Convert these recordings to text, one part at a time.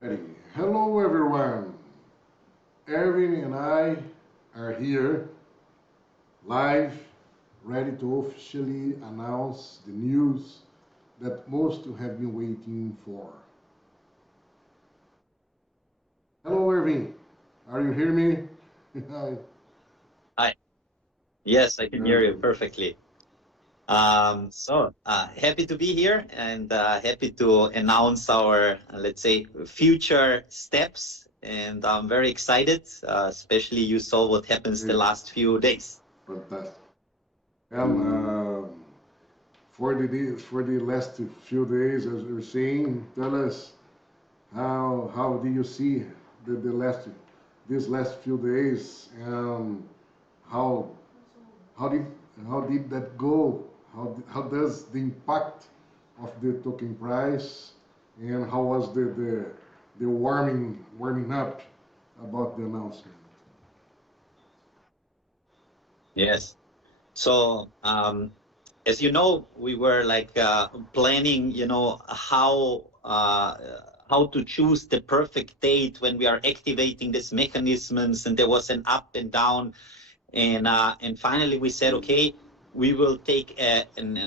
Ready. Hello, everyone. Erwin and I are here live, ready to officially announce the news that most have been waiting for. Hello, Erwin. Are you hear me? Hi. Hi. Yes, I can hear you perfectly. Happy to be here and happy to announce our, let's say, future steps. And I'm very excited, especially you saw what happens the last few days. Fantastic. And for the last few days, as you're saying, tell us how do you see the last these last few days, and how how did how did that go? How does the impact of the token price, and how was the warming up about the announcement? Yes. So, as you know, we were like planning, how to choose the perfect date when we are activating these mechanisms, and there was an up and down. And finally we said, okay, we will take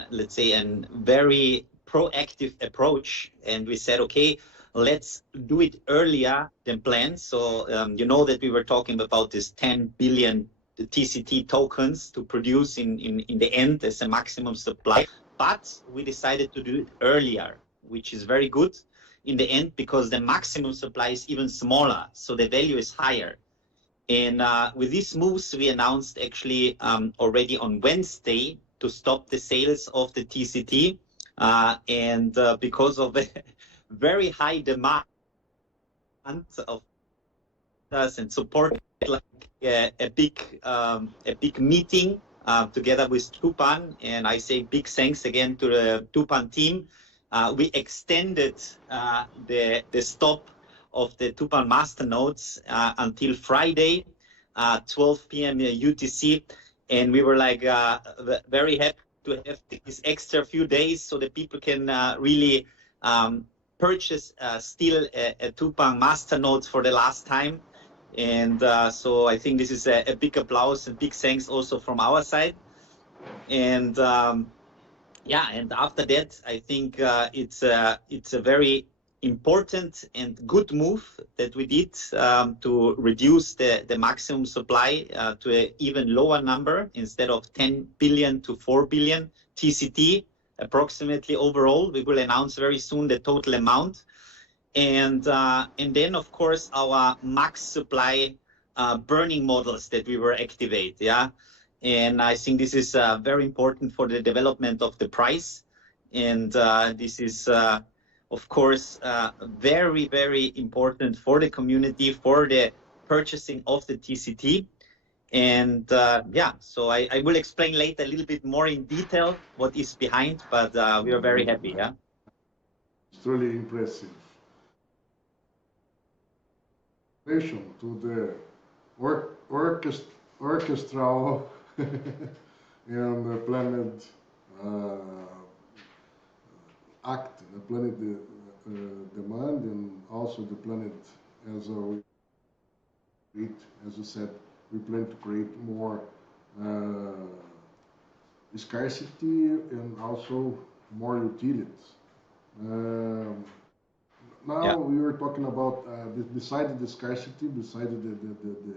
let's say a very proactive approach, and we said, okay, let's do it earlier than planned. So you know that we were talking about this 10 billion TCT tokens to produce in the end as a maximum supply, but we decided to do it earlier, which is very good in the end because the maximum supply is even smaller, so the value is higher. And with these moves, we announced actually already on Wednesday to stop the sales of the TCT. Because of the very high demand of us and support, like a big meeting together with Tupan. And I say big thanks again to the Tupan team. We extended the stop of the Tupan master nodes until Friday, 12 p.m. UTC, and we were like very happy to have these extra few days so that people can really purchase still a Tupan master nodes for the last time. And so I think this is a big applause and big thanks also from our side. And yeah, and after that, I think it's a very important and good move that we did to reduce the maximum supply to an even lower number. Instead of 10 billion to 4 billion TCT approximately overall. We will announce very soon the total amount. And then, of course, our max supply burning models that we were activate, yeah. And I think this is very important for the development of the price. And this is, of course, very, very important for the community, for the purchasing of the TCT. And yeah, so I will explain later a little bit more in detail what is behind, but we are very happy, yeah. It's truly impressive. To the orchestral and planned uh, act, the planned demand, and also the planned as as you said, we plan to create more uh, scarcity and also more utilities. Um, Now Yeah. we were talking about beside the scarcity, beside the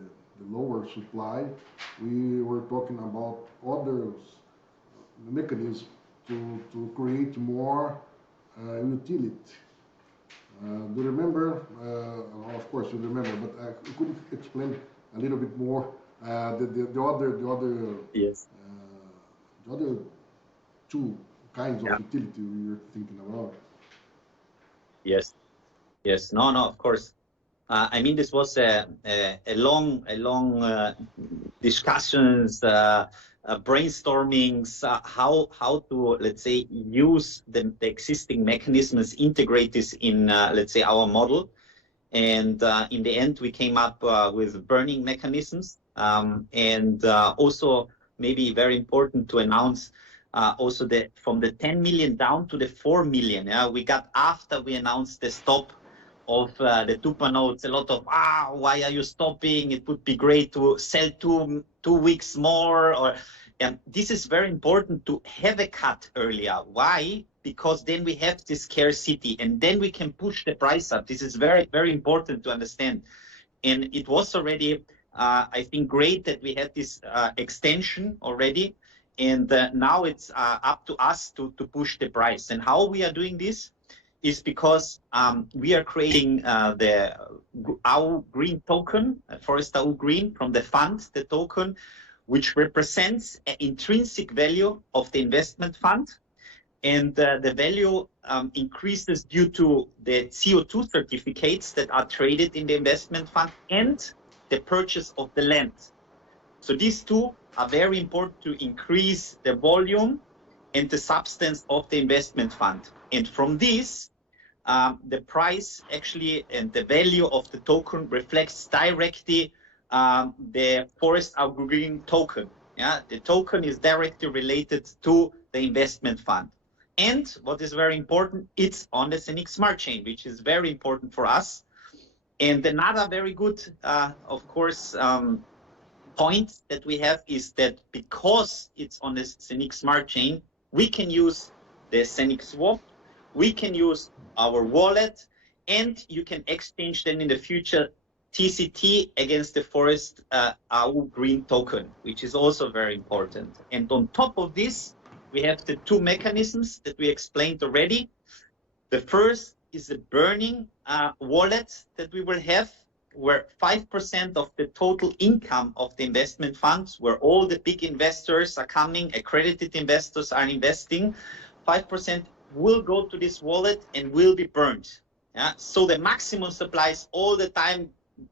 lower supply, we were talking about other mechanisms to create more utility. Do you remember? Of course you remember, but you could explain a little bit more Yes. the other two kinds of Yeah. utility we were thinking about. Yes. Yes. No, no, of course. I mean, this was a long discussions, brainstormings, how to, let's say, use the existing mechanisms, integrate this in, let's say, our model. And in the end, we came up with burning mechanisms. And also, maybe very important to announce, also that from the 10 million down to the 4 million, we got after we announced the stop of the Tupan notes, a lot of, why are you stopping? It would be great to sell two weeks more. Or this is very important to have a cut earlier. Why? Because then we have this scarcity and then we can push the price up. This is very, very important to understand. And it was already, I think, great that we had this extension already. And now it's up to us to push the price. And how we are doing this is because we are creating the AU green token, Forest AU green from the fund, the token, which represents an intrinsic value of the investment fund. And the value increases due to the CO2 certificates that are traded in the investment fund and the purchase of the land. So these two are very important to increase the volume and the substance of the investment fund. And from this, the price actually and the value of the token reflects directly the Forest AU green token. Yeah, the token is directly related to the investment fund. And what is very important, it's on the Zeniq Smart Chain, which is very important for us. And another very good, of course, point that we have is that because it's on the Zeniq Smart Chain, we can use the Zeniq Swap, we can use our wallet, and you can exchange then in the future TCT against the Forest AU green token, which is also very important. And on top of this, we have the two mechanisms that we explained already. The first is a burning wallet that we will have, where 5% of the total income of the investment funds, where all the big investors are coming, accredited investors are investing, 5% will go to this wallet and will be burned. Yeah? So the maximum supply is all the time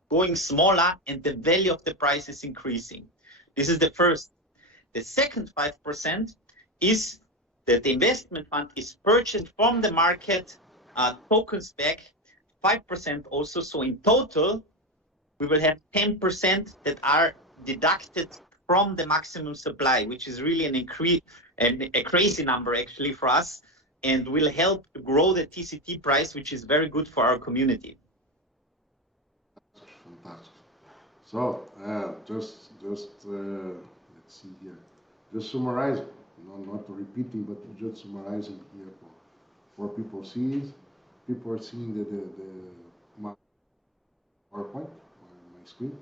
going smaller and the value of the price is increasing. This is the first. The second 5% is that the investment fund is purchased from the market tokens back, 5% also. So in total, we will have 10% that are deducted from the maximum supply, which is really a crazy number actually for us, and will help to grow the TCT price, which is very good for our community. Fantastic. So just let's see here. Just summarizing, not repeating, but just summarizing here for people seeing. People are seeing my PowerPoint on my screen.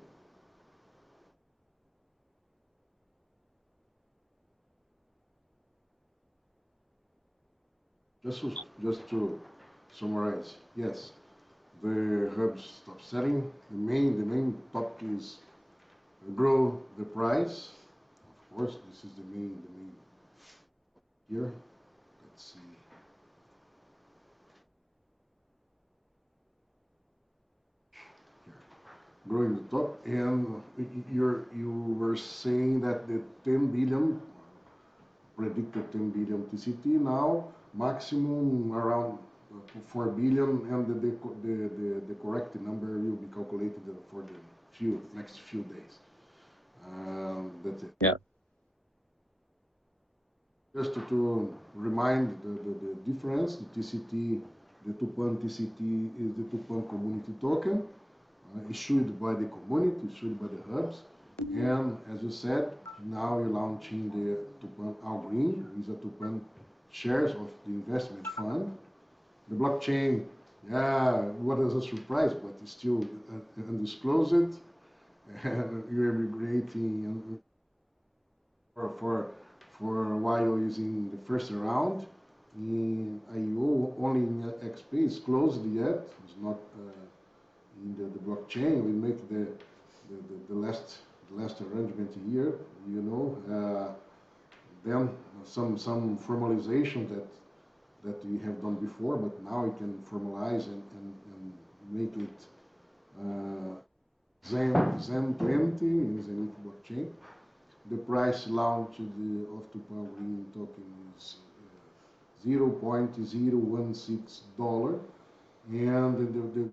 Just to summarize, yes, the hubs stop selling. The main topic is grow the price. Of course, this is the main here. Let's see. Here. Growing the top, and you were saying that the 10 billion predicted 10 billion TCT now maximum around 4 billion, and the correct number will be calculated for the next few days. That's it. Yeah. Just to remind the difference, the TCT, the Tupan TCT is the Tupan community token, issued by the community, issued by the hubs. And as you said, now you're launching the Tupan AU green, is a Tupan shares of the investment fund. The blockchain, yeah, what is a surprise, but it's still undisclosed. And you're migrating for a while using the first round. In IO, only in XP is closed yet. It's not in the blockchain. We make the last arrangement here, you know. Then some formalization that we have done before, but now we can formalize and make it Zen 20 in Zeniq blockchain. The price launch of Tupan green token is $0.016, and the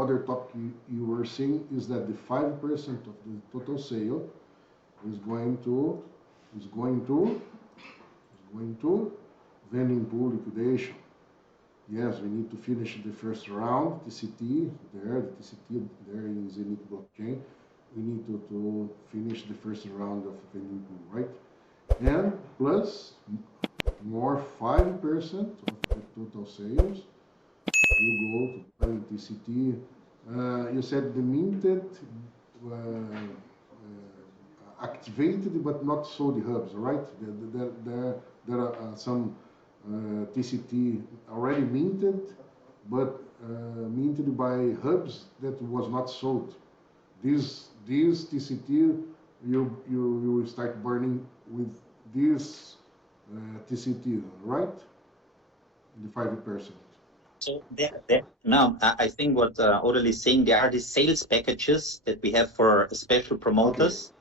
other topic you were seeing is that the 5% of the total sale is going to vending pool liquidation. yes, we need to finish the first round, TCT, there, the TCT there in Zeniq blockchain. We need to finish the first round of vending pool, right? And plus more 5% of the total sales will go to buying TCT. You said the minted, activated but not sold hubs, right? There are some TCT already minted, but minted by hubs that was not sold. This TCT you will start burning with this TCT, right? The 5%. So now I think what Odell is saying, there are these sales packages that we have for special promoters.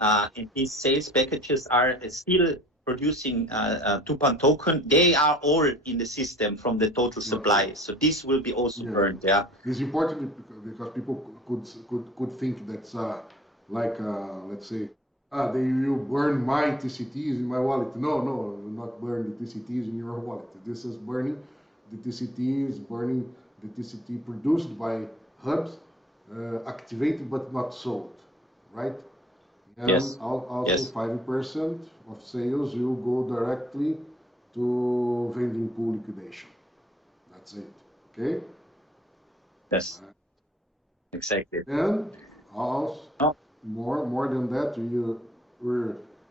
Okay. And these sales packages are still producing Tupan token. They are all in the system from the total supply. Okay. So this will be also burned. Yeah. It's important because people could think that's like let's say you burn my TCTs in my wallet. No, not burn the TCTs in your wallet. This is burning the TCTs, burning the TCT produced by hubs, activated but not sold, right? And yes. Also 5% of sales will go directly to vending pool liquidation. That's it. Okay? Yes. Exactly. And also more than that,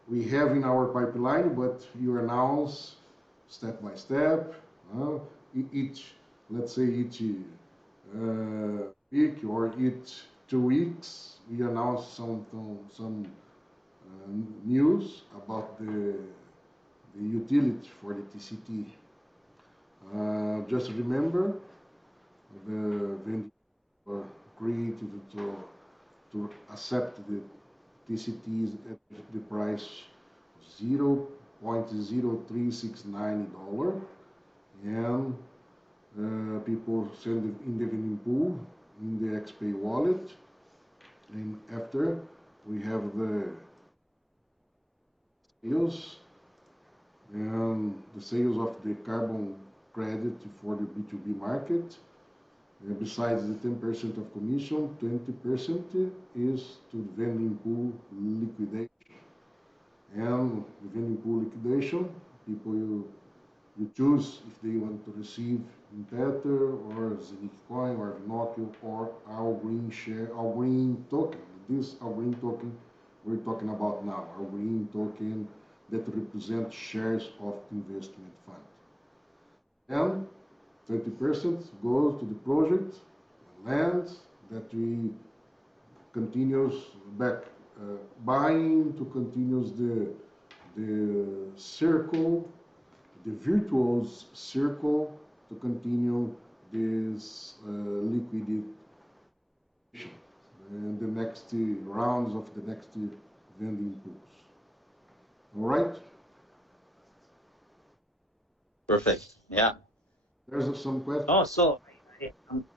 we have in our pipeline, but you announce step by step. Each, let's say each week or each 2 weeks, we announce some news about the utility for the TCT. Just remember, the vendor agreed to accept the TCTs at the price of $0.0369, and people send it in the vending pool in the XPay wallet, and after we have the sales and the sales of the carbon credit for the B2B market. Besides the 10% of commission, 20% is to the vending pool liquidation. And the vending pool liquidation, people you choose if they want to receive in Tether or Zeniq coin or Vinocchio or our green share, our green token. This our green token we're talking about now, our green token that represents shares of investment fund. And 20% goes to the project, land that we continues back buying to continues the circle, the virtual circle to continue this liquidation and the next rounds of the next vending pools. All right. Perfect. Yeah. There's some questions. Oh, so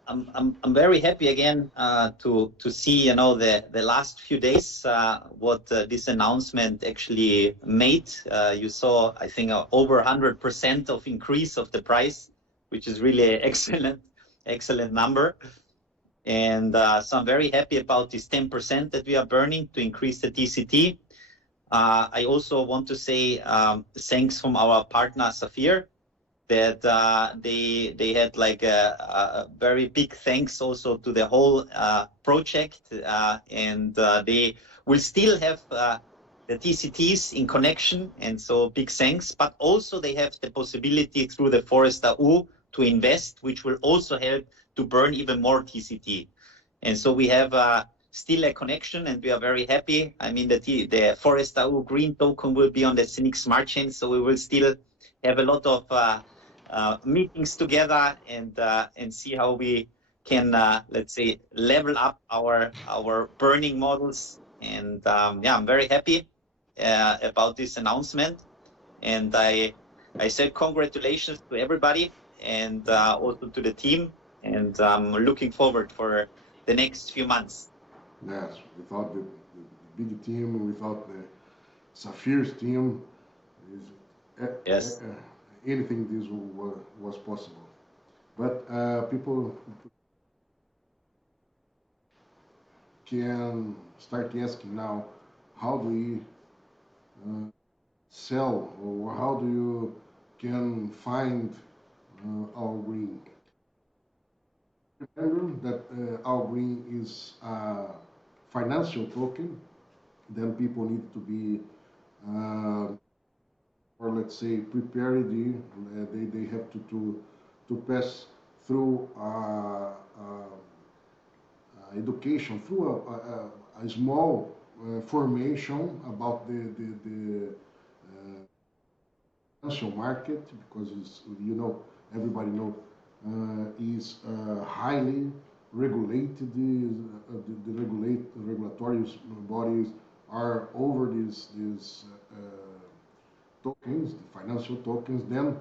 I'm very happy again to see the last few days what this announcement actually made. You saw, I think, over 100% of increase of the price, which is really excellent number. And so I'm very happy about this 10% that we are burning to increase the TCT. I also want to say thanks from our partner Saphir, that they had like a very big thanks also to the whole project, and they will still have the TCTs in connection, and so big thanks. But also they have the possibility through the Forest AU to invest, which will also help to burn even more TCT. And so we have still a connection, and we are very happy. I mean, the Forest AU green token will be on the Zeniq Smart Chain, so we will still have a lot of meetings together and see how we can let's say level up our burning models. And yeah, I'm very happy about this announcement, and I said congratulations to everybody and also to the team, and I'm looking forward for the next few months. Yes, without the big team, without the Saphir's team, anything this was possible. But people can start asking now, how do we sell, or how do you can find our green? Remember that our green is a financial token. Then people need to be, or let's say, prepared. They have to pass through education, through a small formation about the financial market, because everybody know is highly regulated. The regulatory bodies are over these tokens, the financial tokens. Then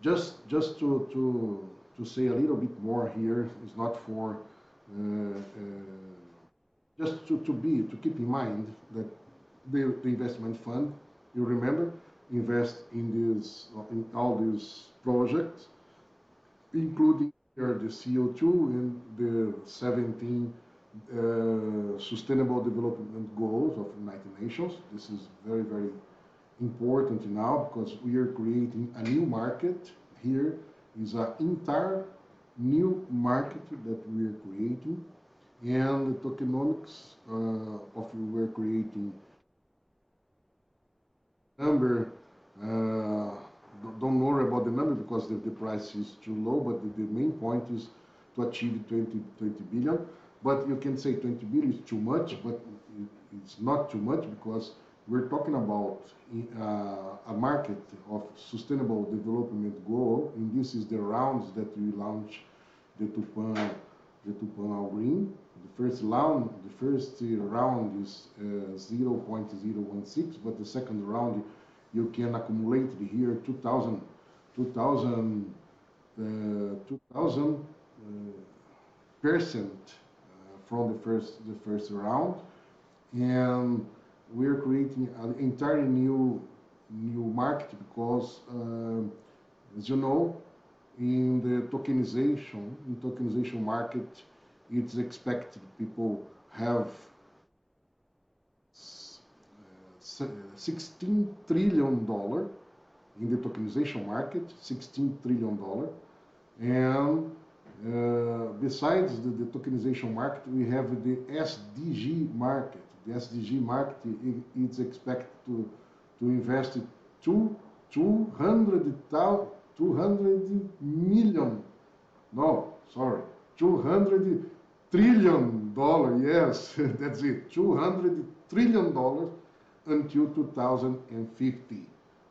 just to say a little bit more here, is not for just to keep in mind that the investment fund, you remember, invest in all these projects, including here the CO2 and the 17 Sustainable Development Goals of the United Nations. This is very, very important now, because we are creating a new market. Here is an entire new market that we are creating, and the tokenomics of we're creating number. Don't worry about the number, because the price is too low, but the main point is to achieve 20 billion. But you can say 20 billion is too much, but it's not too much, because we're talking about a market of sustainable development goal, and this is the rounds that we launch the Tupan Green. The first round is 0.016, but the second round you can accumulate here 2000 percent from the first round, and we're creating an entirely new market, because as you know, in the tokenization market, it's expected people have $16 trillion in the tokenization market, $16 trillion. And besides the tokenization market, we have the SDG market. The SDG market is expected to invest 200 million, no, sorry, $200 trillion, yes, that's it, $200 trillion until 2050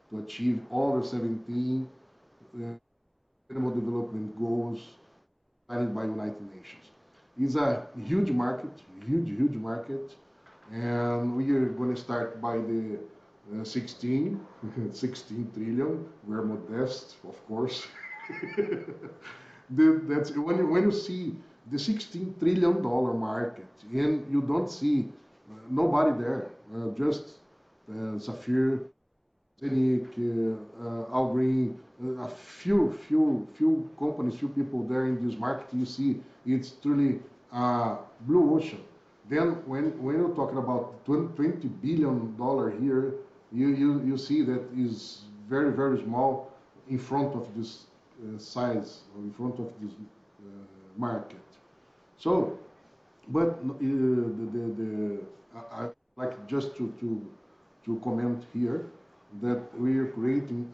to achieve all the 17 Sustainable Development Goals signed by United Nations. It's a huge market, huge market, and we are going to start by the 16 trillion. We're modest, of course. That's when you see the $16 trillion market, and you don't see nobody there, just Zafir, Zeniq, Al Green, a few companies, few people there in this market. You see, it's truly blue ocean. Then when you're talking about $20 billion here, you see that is very small in front of this size, or in front of this market. So, but I like just to comment here that we are creating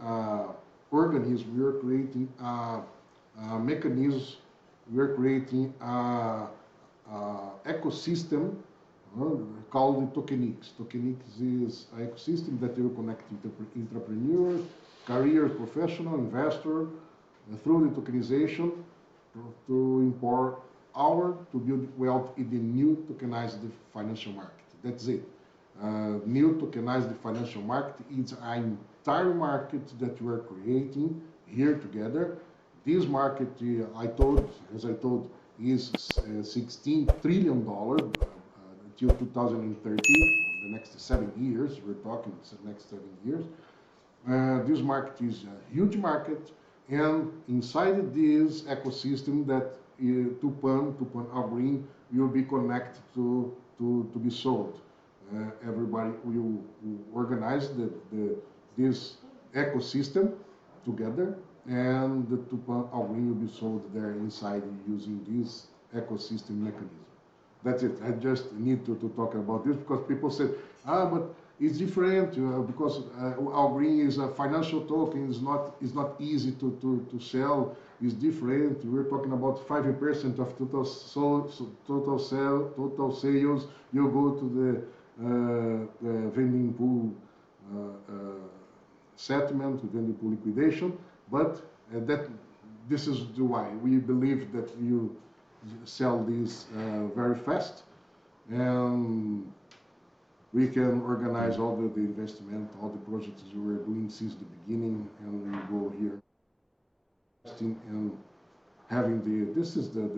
organism, we are creating mechanisms, we are creating ecosystem called Tokenix. Tokenix is an ecosystem that will connect entrepreneurs, career professional, investor through the tokenization to to build wealth in the new tokenized financial market. That's it. New tokenized financial market is an entire market that we are creating here together. This market, as I told, is $16 trillion until 2030, the next 7 years. We're talking the next 7 years. This market is a huge market. And inside this ecosystem that Tupan Green will be connected to be sold. Everybody will organize this ecosystem together, and the Tupan Green will be sold there inside using this ecosystem mechanism. That's it. I just need to talk about this because people said, but it's different because our green is a financial token. It's not easy to sell. It's different. We're talking about 5% of total sales. You go to the vending pool settlement, vending pool liquidation. But this is why we believe that you sell these very fast, and we can organize all the investment, all the projects we were doing since the beginning, and we go here investing and having this is the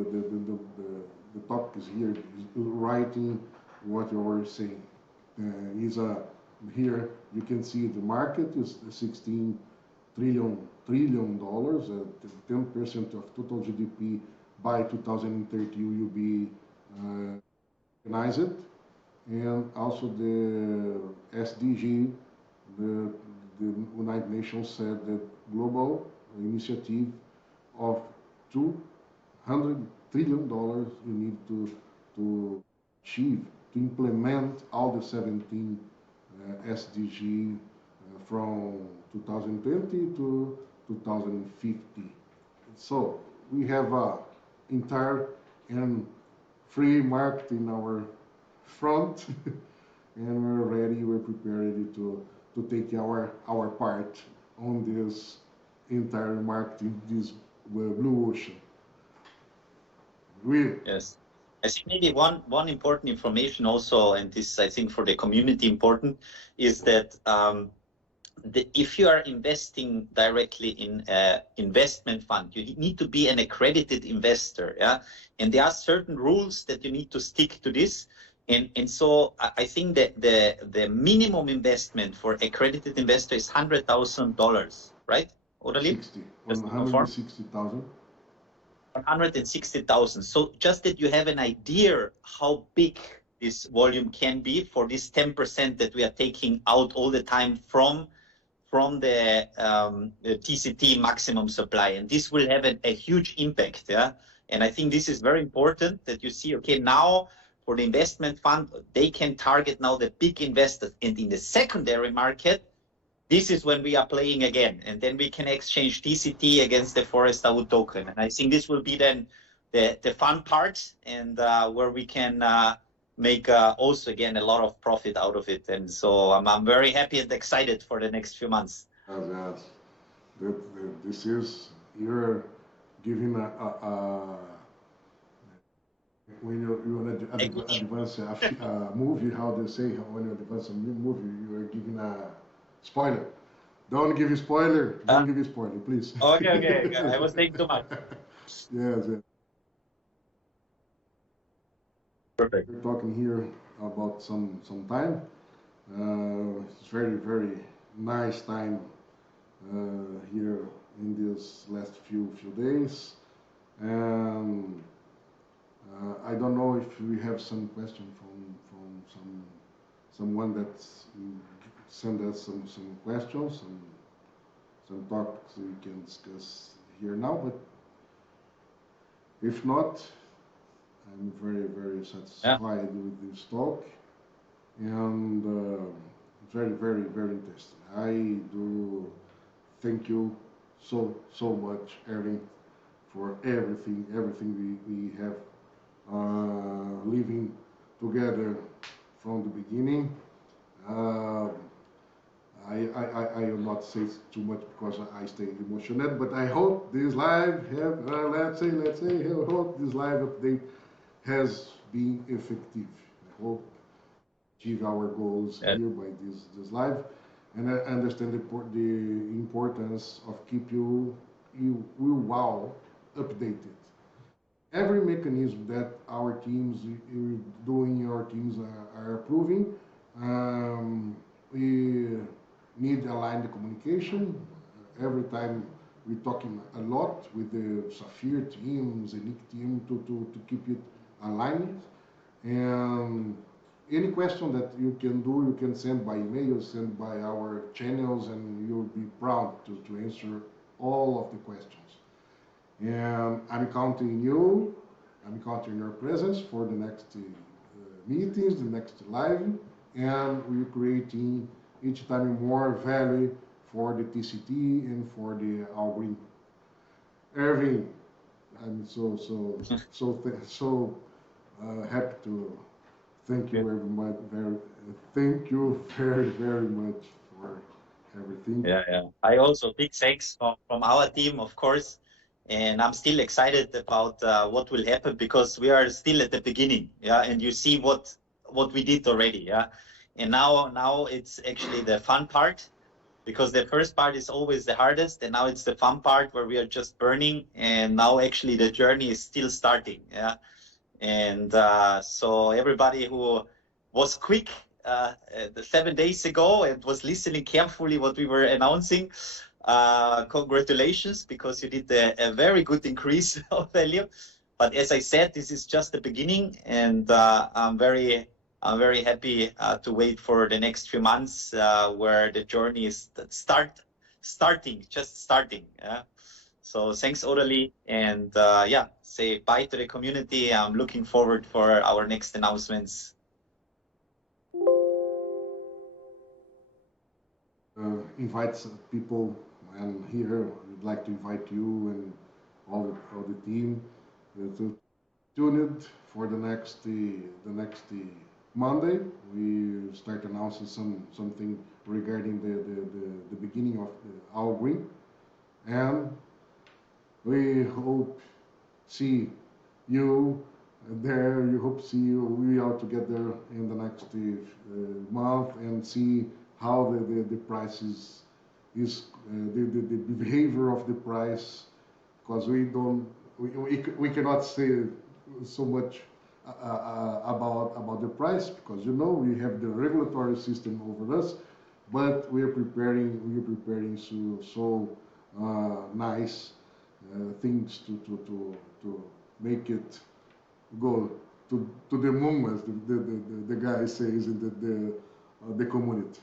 topic is here, is writing what you are saying. Here you can see the market is 16 trillion dollars, 10% of total GDP by 2030 will be organized, and also the SDG, the United Nations said that global initiative of $200 trillion you need to achieve, to implement all the 17 SDG from 2020 to 2050. So we have a entire and free market in our front, and we're ready, we're prepared to take our part on this entire market in this blue ocean. Yes. I think maybe one important information also, and this I think for the community important, is that if you are investing directly in an investment fund, you need to be an accredited investor, yeah. And there are certain rules that you need to stick to this. And so I think that the minimum investment for accredited investor is $100,000, right? Orally? 160,000. 160,000. So just that you have an idea how big this volume can be for this 10% that we are taking out all the time from the TCT maximum supply, and this will have a huge impact, yeah. And I think this is very important that you see, okay, now for the investment fund, they can target now the big investors, and in the secondary market, this is when we are playing again, and then we can exchange TCT against the Forest AU token, and I think this will be then the fun part, and where we can make also again a lot of profit out of it. And so I'm very happy and excited for the next few months. Yes. This is, you're giving when you want to advance a movie, how they say, when you advance a movie, you are giving a spoiler. Don't give you spoiler. Don't give you spoiler, please. Okay. I was saying too much. Yes. Perfect. We're talking here about some time. It's very nice time here in these last few days, and I don't know if we have some question from someone that send us some questions, some topics we can discuss here now, but if not, I'm very satisfied with this talk, and very interesting. I do thank you so much, Erin, for everything we have living together from the beginning. I will not say too much because I stay emotional, but I hope this live have let's say I hope this live update has been effective. I hope achieve our goals here by this live, and I understand the importance of keep you wow updated. Every mechanism that our teams our teams are approving, we need aligned communication. Every time we're talking a lot with the Sapphire team, Zeniq team to keep it aligned. And any question that you can do, you can send by email, send by our channels, and you'll be proud to answer all of the questions. And I'm counting you, I'm counting your presence for the next meetings, the next live, and we're creating each time more value for the TCT and for the Algreen. Irving, I'm so happy to thank you very much. Thank you very much for everything. Yeah. I also big thanks from our team, of course, and I'm still excited about what will happen because we are still at the beginning. Yeah, and you see what we did already. Yeah, and now it's actually the fun part because the first part is always the hardest, and now it's the fun part where we are just burning, and now actually the journey is still starting. Yeah, and so everybody who was quick the 7 days ago and was listening carefully what we were announcing, congratulations, because you did a very good increase of value. But as I said, this is just the beginning, and I'm very happy to wait for the next few months where the journey is starting. Yeah. So thanks, Odali, and yeah, say bye to the community. I'm looking forward for our next announcements. Invite people, and here we'd like to invite you and all the team to tune it for the next Monday. We start announcing something regarding the beginning of our green, and we hope see you there. You hope see you. We are together in the next month and see how the prices is the behavior of the price, because we cannot say so much about the price, because we have the regulatory system over us, but we are preparing so nice things to make it go to the moon, as the guy says in the community.